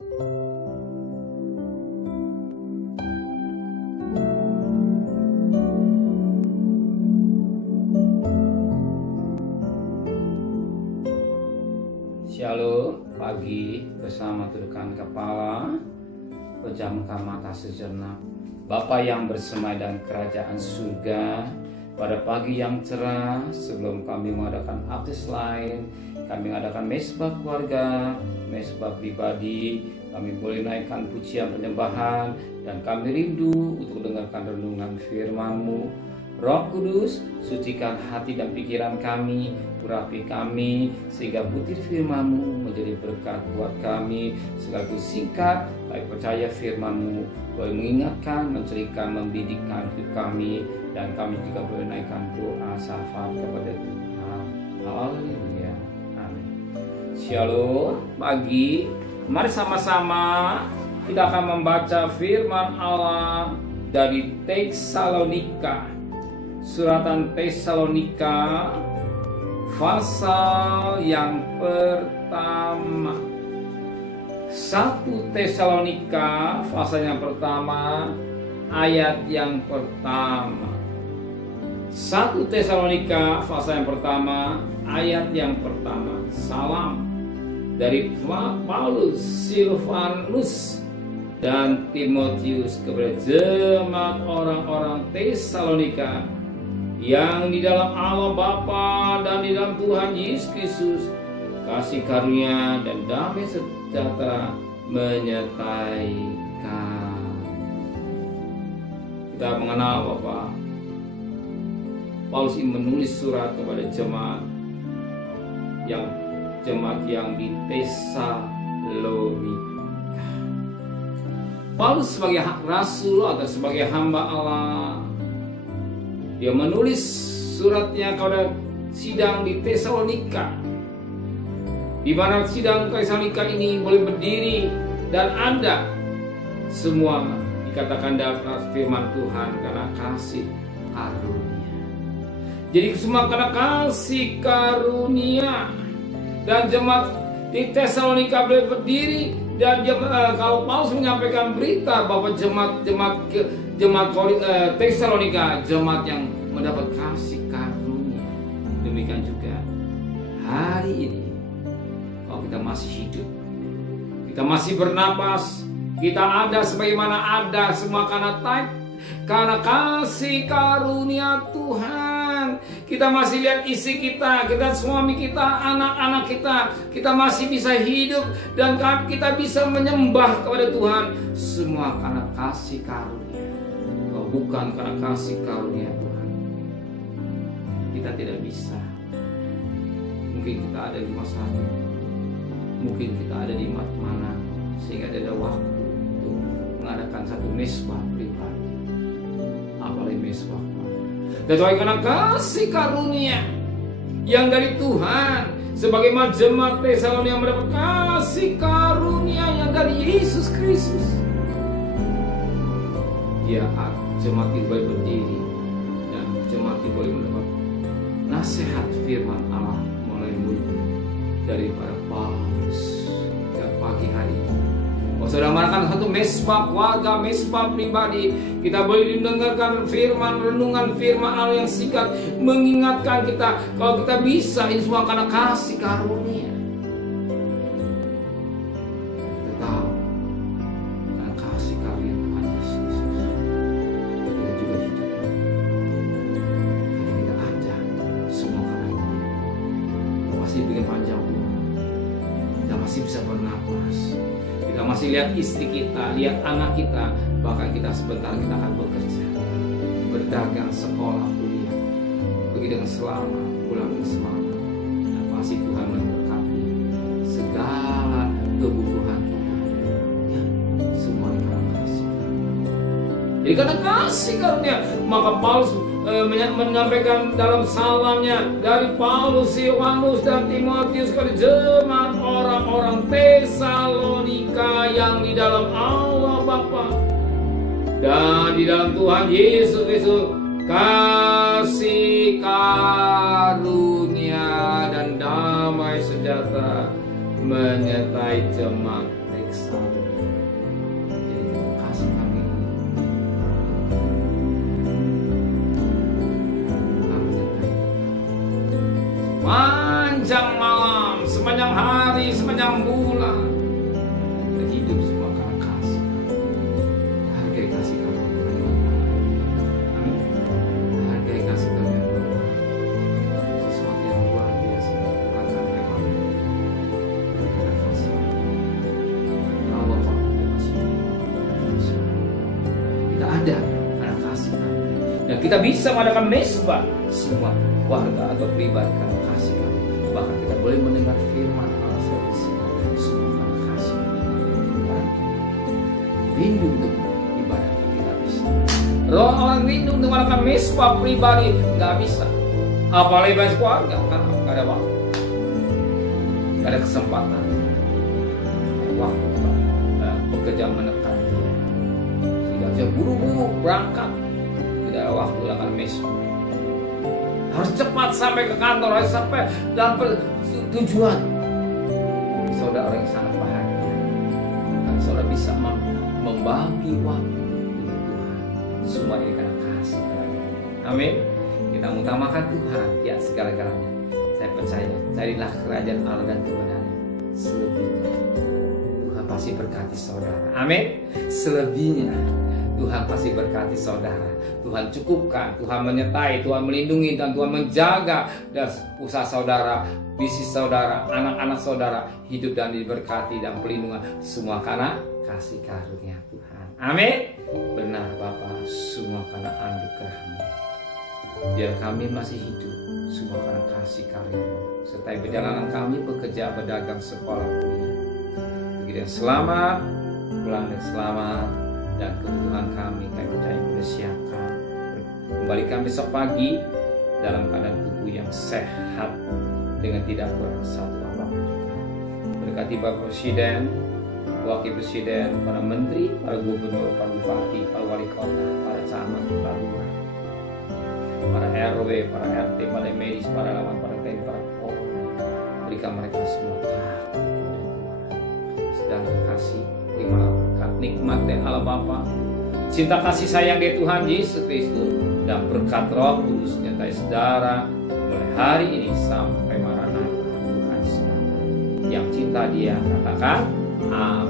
Shalom, pagi bersama tundukkan kepala, pejamkan mata sejenak. Bapa yang bersemayam kerajaan surga, pada pagi yang cerah sebelum kami mengadakan aktivitas lain, kami mengadakan mesbah keluarga, mesbah pribadi, kami boleh naikkan pujian penyembahan, dan kami rindu untuk mendengarkan renungan firman-Mu. Roh Kudus, sucikan hati dan pikiran kami, urapi kami, sehingga butir firman-Mu menjadi berkat buat kami, sekaligus singkat, baik percaya firman-Mu, boleh mengingatkan, menceritakan, membidikkan hidup kami, dan kami juga boleh naikkan doa syafaat kepada Tuhan. Haleluya. Amin. Shalom, pagi. Mari sama-sama kita akan membaca firman Allah dari Tesalonika. Suratan Tesalonika pasal yang pertama. 1 Tesalonika pasal yang pertama ayat yang pertama. 1 Tesalonika pasal yang pertama ayat yang pertama. Salam dari Paulus, Silvanus, dan Timotius kepada jemaat orang-orang Tesalonika yang di dalam Allah Bapa dan di dalam Tuhan Yesus Kristus, kasih karunia dan damai sejahtera menyertai kami. Kita mengenal Bapak Paulus ini menulis surat kepada jemaat yang di Tesalonika. Paulus sebagai rasul atau sebagai hamba Allah, dia menulis suratnya kepada sidang di Tesalonika, di mana sidang Tesalonika ini boleh berdiri dan ada semua dikatakan dalam firman Tuhan karena kasih karunia. Jadi semua karena kasih karunia, dan jemaat di Tesalonika boleh berdiri. Dan kalau Paulus menyampaikan berita bahwa jemaat Tesalonika, jemaat yang mendapat kasih karunia, demikian juga hari ini, kalau kita masih hidup, kita masih bernapas, kita ada sebagaimana ada semua karena kasih karunia Tuhan. Kita masih lihat isi kita suami kita, anak-anak kita masih bisa hidup, dan kita bisa menyembah kepada Tuhan. Semua karena kasih karunia. Kalau bukan karena kasih karunia Tuhan, kita tidak bisa. Mungkin kita ada di rumah sakit, mungkin kita ada di mana, sehingga ada waktu untuk mengadakan satu mesbah pribadi, apalagi mesbah. Tetapi karena kasih karunia yang dari Tuhan, sebagaimana jemaat Tesalonika mendapat kasih karunia yang dari Yesus Kristus, jemaat itu boleh berdiri, dan jemaat itu boleh mendapat nasihat firman Allah melalui mulut daripada Paulus. Dan pagi hari ini, saudara melakukan satu mesbah keluarga, mesbah pribadi, kita boleh mendengarkan firman, renungan firman Allah yang singkat, mengingatkan kita kalau kita bisa ini semua karena kasih karunia. Kita tahu karena kasih karunia Tuhan Yesus, kita juga hidup. Karena kita ada semua karena ini. Kita masih bikin panjang umur, kita masih bisa bernapas. Kita masih lihat istri kita, lihat anak kita, bahkan kita sebentar kita akan bekerja, berdagang, sekolah, kuliah, pergi dengan selamat, pulang dengan selamat. Dan pasti Tuhan memberkati segala kebutuhan kita, ya, semua karena kasih. Jadi karena kasih karunia, maka Paulus menyampaikan dalam salamnya dari Paulus, Silvanus, dan Timotius kepada jemaat orang-orang Tesalonika yang di dalam Allah Bapa dan di dalam Tuhan Yesus Kristus, kasih karunia dan damai sejahtera menyertai jemaat mereka. periksa. Jadi terima kasih kami. Sepanjang malam, sepanjang hari, sepanjang bulan, kita hidup semua karena kasih. Hargai kasih kami. Amin. Hargai kasih kami yang berubah. Sesuatu yang luar biasa, bukan karena hebat, tapi karena kasih. Allah tidak kasih. Kita ada karena kasih kami. Dan kita bisa mengadakan mesbah semua warga atau pribadi karena kasih kami. Bahkan kita boleh mendengar firman Allah semua karena kasih kami. Rindu untuk ibadah tidak bisa. Roh orang rindu untuk melakukan mesbah pribadi nggak bisa. Apalagi bahas keluarga karena nggak ada waktu, nggak ada kesempatan. Waktu bekerja menekan, tidak bisa buru-buru berangkat, tidak ada waktu melakukan mesbah. Harus cepat sampai ke kantor, harus sampai dalam tujuan. Tapi saudara yang sangat bahagia, dan saudara bisa membagi waktu untuk Tuhan. Semua ini karena kasih karunia. Amin. Kita mengutamakan Tuhan di atas segala-galanya. Saya percaya, carilah kerajaan Allah dan kebenaran. Selebihnya Tuhan pasti berkati saudara. Amin. Selebihnya Tuhan pasti berkati saudara. Tuhan cukupkan, Tuhan menyertai, Tuhan melindungi, dan Tuhan menjaga dan usaha saudara, bisnis saudara, anak-anak saudara hidup dan diberkati dan pelindungan semua karena kasih karunia Tuhan. Amin. Benar Bapa, semua karena anugerah-Mu. Biar kami masih hidup semua karena kasih karunia-Mu. Sertai perjalanan kami bekerja, berdagang, sekolah, kuliah. Begitu selamat, pulang dan selamat. Dan kebutuhan kami percaya sudah siapkan. Kembalikan besok pagi dalam keadaan tubuh yang sehat dengan tidak kurang satu apapun juga. Berkati Bapak Presiden, Wakil Presiden, para Menteri, para Gubernur, para Bupati, para Wali Kota, para Camat, para Lurah, para RW, para RT, para medis, para lawan, para TNI, para Polri. Berikan mereka semua takut kepada Tuhan. Sedang kasih, terimalah berkat nikmat dari Allah Bapa, cinta kasih sayang dari Tuhan Yesus Kristus, dan berkat Roh Kudus menyertai saudara mulai hari ini sampai Maranatha Tuhan saudara. Yang cinta Dia katakan amin.